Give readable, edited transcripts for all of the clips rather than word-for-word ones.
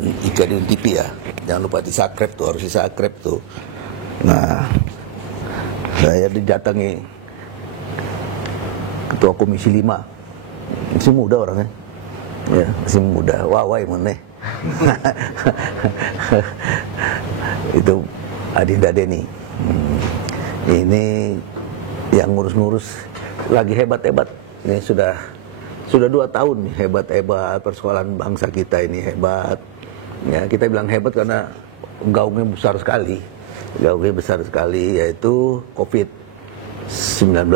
Iklan TV ya. Jangan lupa di subscribe tuh, harus di subscribe tuh. Nah, saya didatangi Ketua Komisi 5. Masih muda orangnya. Ya, masih muda. Wawai meneh. Itu Adinda Deni. Ini yang ngurus-ngurus lagi hebat-hebat. Ini sudah 2 tahun nih, hebat-hebat, persoalan bangsa kita ini hebat. Ya, kita bilang hebat karena gaungnya besar sekali. Gaungnya besar sekali, yaitu COVID-19.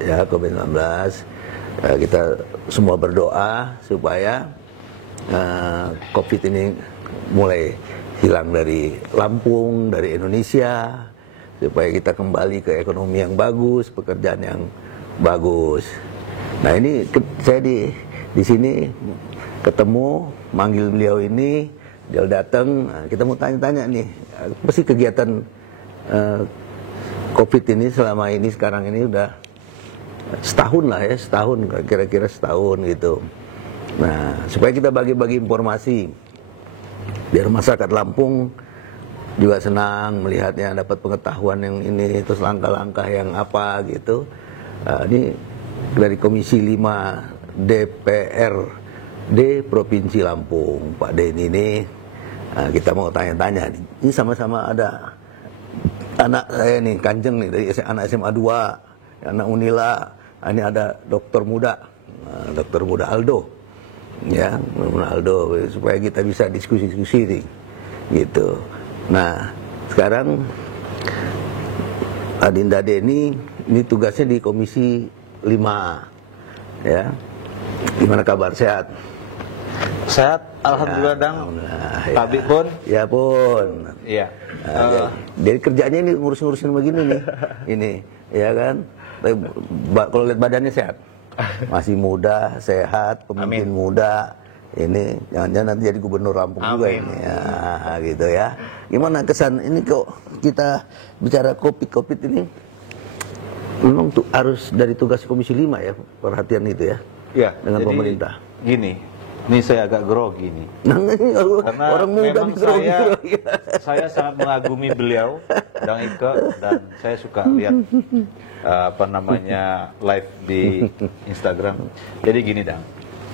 Ya, COVID-19. Kita semua berdoa supaya COVID ini mulai hilang dari Lampung, dari Indonesia, supaya kita kembali ke ekonomi yang bagus, pekerjaan yang bagus. Nah, ini saya di sini ketemu, manggil beliau ini, dia datang. Nah, kita mau tanya-tanya nih, apa sih kegiatan COVID ini selama ini, sekarang ini udah setahun lah ya, setahun, kira-kira setahun gitu. Nah, supaya kita bagi-bagi informasi, biar masyarakat Lampung juga senang melihatnya, dapat pengetahuan yang ini, terus langkah-langkah yang apa gitu. Ini dari Komisi 5 DPRD Provinsi Lampung, Pak Deni ini. Kita mau tanya-tanya nih. Ini sama-sama ada anak saya nih, Kanjeng nih, dari anak SMA 2, anak Unila. Ini ada dokter muda Aldo. Ya, Aldo, supaya kita bisa diskusi-diskusi nih, gitu. Nah, sekarang Adinda Deni ini tugasnya di Komisi 5, ya. Gimana kabar, sehat? Sehat, alhamdulillah, Dang. Pak Bik pun? Ya pun. Iya. Jadi kerjanya ini ngurus-ngurusin begini nih, ini, ya kan? Tapi kalau lihat badannya sehat, masih muda, sehat, pemimpin muda. Ini jangan-jangan nanti jadi gubernur Lampung juga ini, ya, gitu ya. Gimana kesan ini kok kita bicara COVID ini? Memang tuh harus dari tugas Komisi 5 ya, perhatian itu ya, ya, dengan jadi, pemerintah. Gini, ini saya agak grogi nih. Karena orang muda memang saya sangat mengagumi beliau, Dang Ike, dan saya suka lihat live di Instagram. Jadi gini, Dang.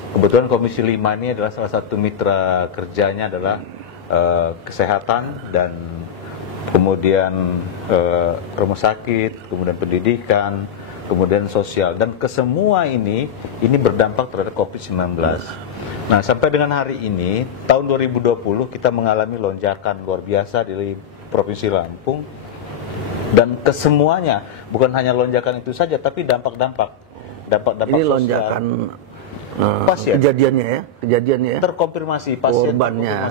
Kebetulan Komisi 5 ini adalah salah satu mitra kerjanya adalah kesehatan dan kemudian rumah sakit, kemudian pendidikan, kemudian sosial, dan kesemua ini berdampak terhadap COVID-19. Nah, sampai dengan hari ini, tahun 2020 kita mengalami lonjakan luar biasa di Provinsi Lampung, dan kesemuanya bukan hanya lonjakan itu saja, tapi dampak-dampak ini sosial. Lonjakan pasien kejadiannya ya, terkonfirmasi pasien korbannya.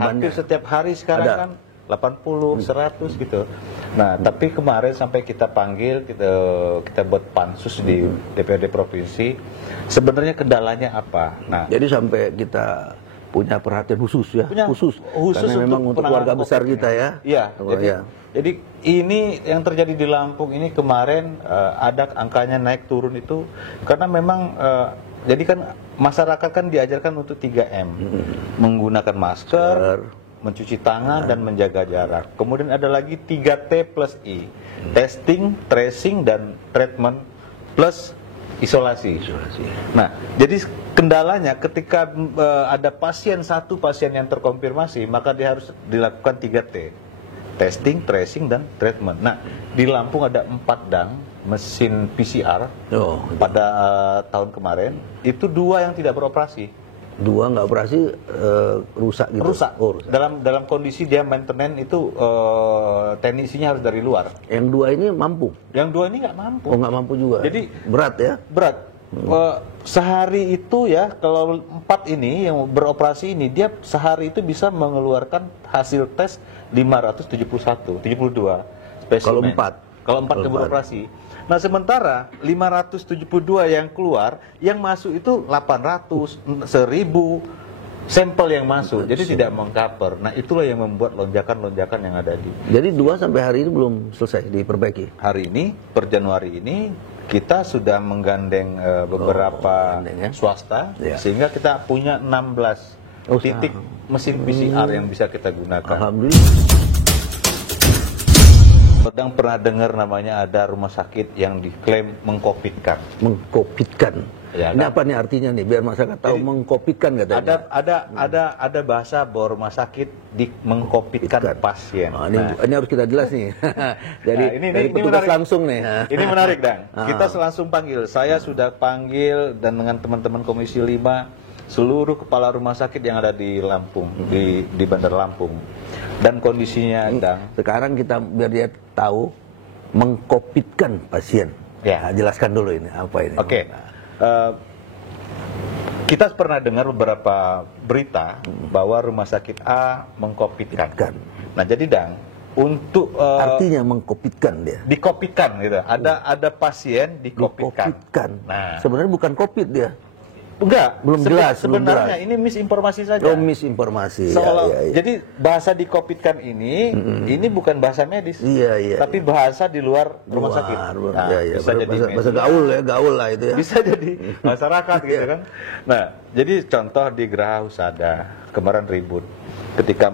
Hampir setiap hari sekarang ada. Kan 80, 100 gitu. Nah, tapi kemarin sampai kita panggil, kita buat pansus di DPRD provinsi, sebenarnya kendalanya apa? Nah, jadi sampai kita punya perhatian khusus ya, khusus karena memang untuk keluarga besar kita ya. Iya. Jadi ini yang terjadi di Lampung ini kemarin ada angkanya naik turun itu karena memang jadi kan masyarakat kan diajarkan untuk 3M. Menggunakan masker, mencuci tangan, dan menjaga jarak. Kemudian ada lagi 3T+I. Testing, tracing, dan treatment plus isolasi. Nah, jadi kendalanya ketika ada satu pasien yang terkonfirmasi, maka dia harus dilakukan 3T. Testing, tracing, dan treatment. Nah, di Lampung ada 4 dang mesin PCR pada tahun kemarin. Itu 2 yang tidak beroperasi. 2 nggak operasi, rusak gitu? Rusak. Dalam kondisi dia maintenance itu teknisinya harus dari luar. Yang 2 ini mampu? Yang 2 ini nggak mampu. Oh, nggak mampu juga? Jadi berat ya? Berat. Sehari itu ya, kalau 4 ini yang beroperasi ini, dia sehari itu bisa mengeluarkan hasil tes 572 spesimen. Kalau 4 yang beroperasi. Nah, sementara 572 yang keluar, yang masuk itu 800, 1000 sampel yang masuk. Jadi tidak mengcover. Nah, itulah yang membuat lonjakan-lonjakan yang ada di. Jadi 2 sampai hari ini belum selesai diperbaiki. Hari ini, per Januari ini, kita sudah menggandeng beberapa swasta, sehingga kita punya 16 titik mesin PCR yang bisa kita gunakan. Alhamdulillah. Sedang pernah dengar namanya ada rumah sakit yang diklaim mengkopitkan. Mengkopitkan. Ya, Ini kan? apa nih artinya nih biar masyarakat tahu? Jadi, mengkopitkan katanya. Ada bahasa bahwa rumah sakit mengkopitkan pasien. Ini harus kita jelas nih. Dari petugas menarik. langsung nih. Ini menarik, Dang. Kita langsung panggil. Saya sudah panggil dan dengan teman-teman Komisi 5 seluruh kepala rumah sakit yang ada di Lampung, di Bandar Lampung. Dan kondisinya, Dang. Sekarang kita biar dia tahu mengkopitkan pasien. Ya. Nah, jelaskan dulu ini apa ini. Oke. Kita pernah dengar beberapa berita bahwa rumah sakit A mengkopitkan. Nah, jadi, Dang, untuk artinya mengkopitkan dia. dikopitkan gitu. Ada pasien dikopitkan. Nah, sebenarnya bukan covid dia. Enggak, belum jelas. Sebenarnya ini misinformasi saja. Oh, misinformasi. Ya. Jadi bahasa dikopitkan ini bukan bahasa medis. Iya. Tapi bahasa di luar rumah sakit. Nah, bisa jadi bahasa gaul lah itu ya. Bisa jadi masyarakat gitu kan. Nah, jadi contoh di Geraha Husada kemarin ribut. Ketika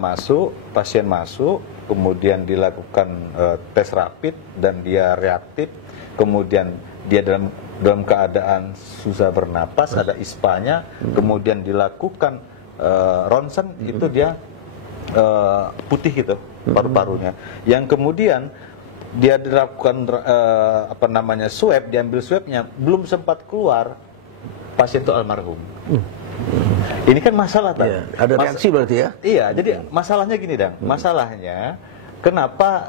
pasien masuk, kemudian dilakukan tes rapid dan dia reaktif, kemudian dia dalam keadaan susah bernapas, ada ispanya, kemudian dilakukan ronsen, itu dia putih gitu paru-parunya. Yang kemudian dia dilakukan swab, diambil swabnya, belum sempat keluar, pasien itu almarhum. Ini kan masalah, Dang. Iya, ada reaksi berarti ya? Iya, jadi masalahnya gini, Dang. Masalahnya kenapa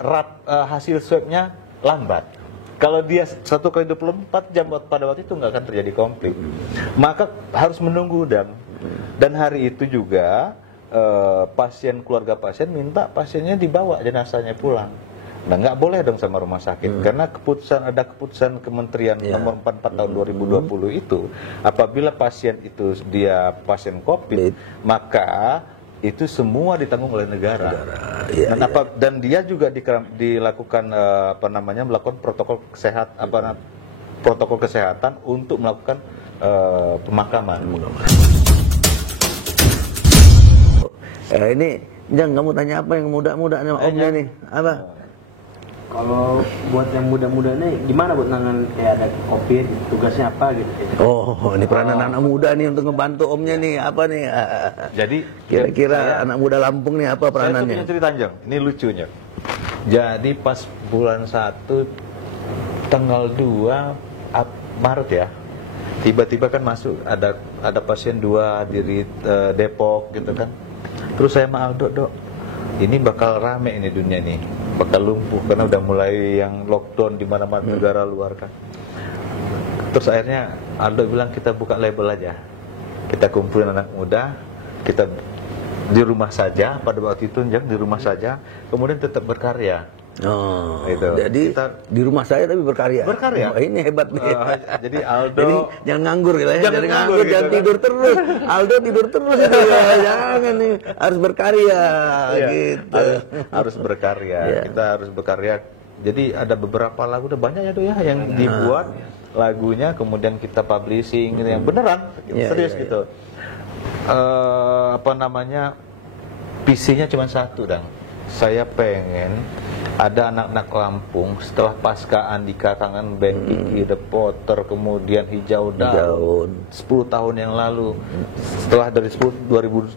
hasil swabnya lambat? Kalau dia 1x24 jam pada waktu itu nggak akan terjadi konflik. Maka harus menunggu, dan hari itu juga keluarga pasien minta pasiennya dibawa jenazahnya pulang. Nah, nggak boleh dong sama rumah sakit karena ada keputusan Kementerian nomor 44 tahun 2020 itu apabila pasien itu dia pasien COVID maka itu semua ditanggung oleh negara. Dan dia juga dilakukan melakukan protokol kesehatan untuk melakukan pemakaman. Ini Jang, kamu tanya apa yang muda-muda nih omnya nih? Apa? Kalau buat yang muda-muda nih gimana buat nangan kayak ada COVID, tugasnya apa gitu? Oh, ini peranan anak muda nih untuk ngebantu omnya nih, apa nih? Jadi kira-kira anak muda Lampung nih apa peranannya? Saya punya cerita, Jang. Ini lucunya. Jadi pas bulan 1 tanggal 2 Maret ya, tiba-tiba kan masuk ada pasien 2 di Depok gitu kan. Terus saya sama Aldo, Dok, ini bakal rame ini dunia nih, bakal lumpuh karena udah mulai yang lockdown di mana-mana negara luar kan. Terus akhirnya Aldo bilang kita buka label aja, kita kumpulin anak muda, kita di rumah saja pada waktu itu, di rumah saja, kemudian tetap berkarya. Oh, gitu. Jadi di rumah saya tapi berkarya. Oh, ini hebat nih. Jadi Aldo, jadi jangan nganggur gitu ya. Jangan nganggur, gitu, jangan tidur terus. Aldo tidur terus gitu ya. Jangan nih, harus berkarya gitu. Harus berkarya. Kita harus berkarya. Jadi ada beberapa lagu, udah banyak ya tuh ya yang dibuat lagunya, kemudian kita publishing gitu, yang beneran, serius gitu. Visinya cuma satu, Dang. Saya pengen ada anak-anak Lampung setelah pasca Andika Kangen Band Kiki The Potter, kemudian Hijau Daun 10 tahun yang lalu, setelah dari 2010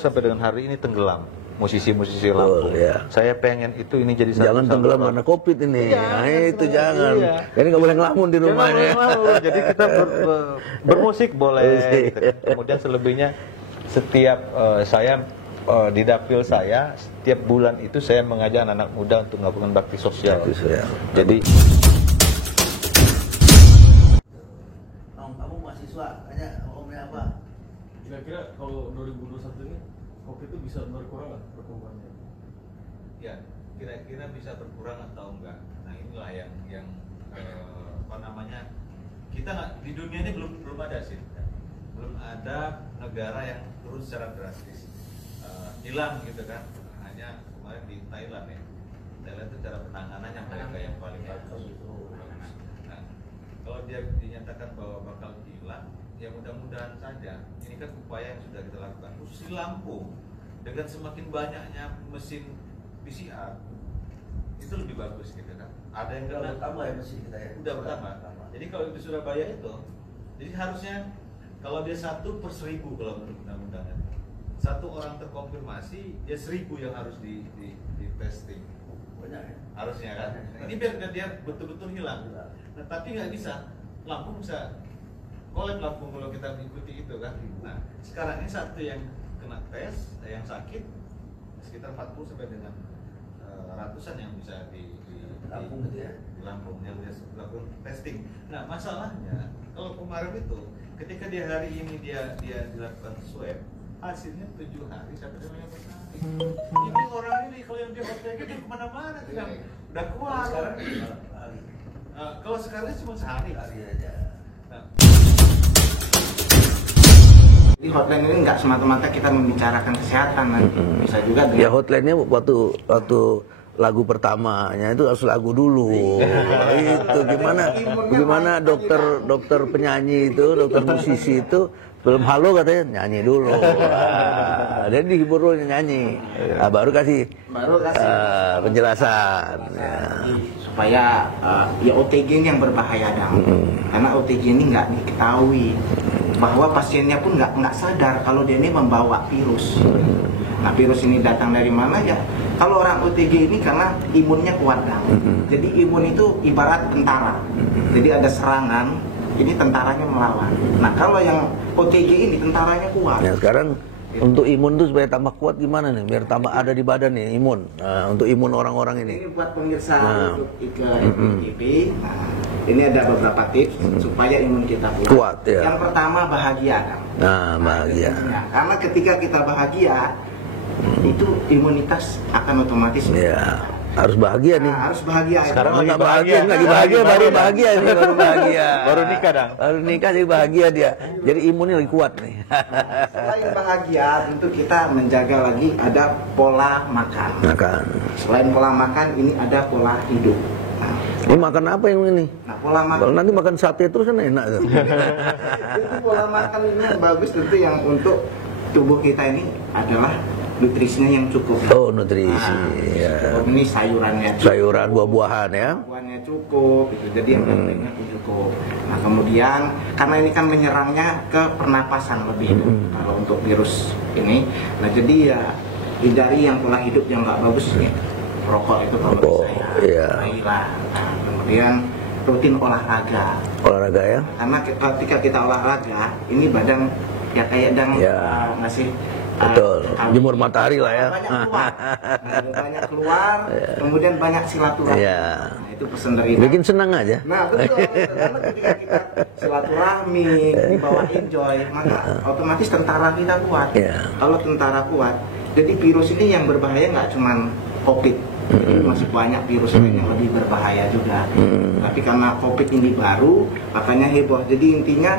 sampai dengan hari ini tenggelam musisi-musisi Lampung. Saya pengen itu ini jadi satu. Jangan tenggelam karena COVID ini. Itu jangan. Jadi nggak boleh ngelamun di rumahnya. Jadi kita bermusik boleh. Gitu. Kemudian selebihnya setiap saya di dapil saya setiap bulan itu saya mengajak anak muda untuk melakukan bakti sosial. Jadi kamu mahasiswa, tanya omnya apa? Kira-kira kalau 2021 ini COVID itu bisa berkurang nggak pertumbuhannya? ya kira-kira bisa berkurang atau enggak. Nah inilah yang kita nggak di dunia ini belum ada sih, belum ada negara yang turun secara drastis. Hilang gitu kan, hanya kemarin di Thailand ya. Thailand itu cara penanganannya mereka yang paling bagus. Nah, kalau dia dinyatakan bahwa bakal hilang, ya mudah-mudahan saja ini kan upaya yang sudah kita lakukan khusus di Lampung dengan semakin banyaknya mesin PCR itu lebih bagus gitu kan. Ada yang kena bertambah ya mesin kita ya. Udah bertambah. Jadi kalau di Surabaya itu, jadi harusnya kalau dia 1/1000 kalau menurut undang-undangnya, 1 orang terkonfirmasi dia 1000 yang harus di testing. Banyak ya. Harusnya kan. Ini biar dia betul-betul hilang. Nah, tapi nggak bisa. Lampung bisa kolab Lampung kalau kita mengikuti itu kan. Nah, sekarang ini satu yang kena tes, yang sakit sekitar 40 sampai dengan ratusan yang bisa di Lampung gitu ya. di Lampung yang dia lakukan testing. Nah, masalahnya kalau kemarin itu ketika dia hari ini dia dilakukan swab, hasilnya 7 hari sampai dengan 15 hari. Ini orang ini kalau yang dia OTG dia kemana-mana tidak udah keluar. Kalau sekarang cuma sehari. Aja. Nah, Di hotline ini nggak semata-mata kita membicarakan kesehatan, bisa juga Ya hotline-nya waktu lagu pertamanya itu harus lagu dulu. Itu gimana dokter penyanyi itu, dokter musisi itu belum halo katanya nyanyi dulu. Dan dihibur dulu nyanyi. Baru kasih penjelasan. Ya. Supaya ya OTG ini yang berbahaya dong. Karena OTG ini nggak diketahui bahwa pasiennya pun nggak sadar kalau dia ini membawa virus. Nah, virus ini datang dari mana ya? Kalau orang OTG ini karena imunnya kuat dong. Jadi imun itu ibarat tentara. Jadi ada serangan, ini tentaranya melawan. Nah, kalau yang OTG ini tentaranya kuat. Ya sekarang untuk imun tuh supaya tambah kuat gimana nih? Biar tambah ada di badan nih imun. Untuk imun orang-orang ini. Ini buat pemirsa untuk IKIP. Nah, ini ada beberapa tips supaya imun kita Kuat, ya. Yang pertama bahagia kan. Nah, bahagia. Karena ketika kita bahagia, itu imunitas akan otomatis. Ya, harus bahagia nih. Harus bahagia. Sekarang Kalau lagi nggak bahagia, bahagia. lagi bahagia, baru bahagia nih, baru bahagia. Baru nikah dong. Baru nikah jadi bahagia dia. Jadi imunnya lebih kuat nih. Selain bahagia, tentu kita menjaga lagi ada pola makan. Makan. Selain pola makan, ini ada pola hidup. Nah, Ini makan apa yang ini? pola makan. Kalau nanti makan sate terus kan enak tuh. Itu pola makan ini yang bagus tentu yang untuk tubuh kita ini adalah nutrisinya yang cukup. Oh, nutrisi. Ya. Cukup. Ini sayurannya cukup. Sayuran, buah-buahan ya. Buahnya cukup, gitu. Jadi yang proteinnya pun cukup. Nah, kemudian karena ini kan menyerangnya ke pernapasan lebih kalau untuk virus ini. Nah, jadi ya hindari yang pola hidup yang nggak bagus nih. Rokok itu kalau Rokok, saya iya. Nah, kemudian rutin olahraga. Olahraga ya. Karena ketika kita olahraga, ini badan ya kayak ngasih Betul. Jemur matahari lah ya. banyak keluar, kemudian banyak silaturahmi. Iya. Nah, itu pesan dari Bikin senang aja. Nah, betul. Karena ketika kita silaturahmi, dibawa enjoy, maka otomatis tentara kita kuat. Iya. Kalau tentara kuat, jadi virus ini yang berbahaya nggak cuma COVID. Masih banyak virus lain yang lebih berbahaya juga. Tapi karena COVID ini baru, makanya heboh. Jadi intinya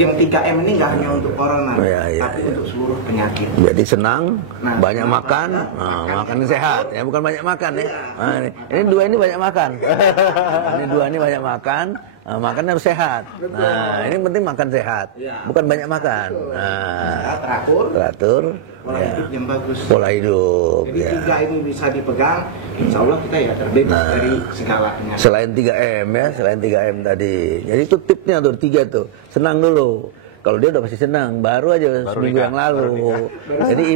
yang 3M ini nggak hanya untuk corona, tapi untuk seluruh penyakit. Jadi senang, Nah, banyak makan, makan sehat ya, bukan banyak makan ya. Nah, ini dua ini banyak makan. Ini dua ini banyak makan, makan harus sehat. Nah, ini penting makan sehat, bukan banyak makan. Nah, teratur, Pola hidup yang bagus. Pola hidup. Jadi 3 ini bisa dipegang, insya Allah kita ya terbebas dari segala penyakit. Selain 3M ya, selain 3M tadi. Jadi itu tipsnya tuh 3 tuh. Senang dulu. Kalau dia udah pasti senang, baru aja seminggu yang lalu. Jadi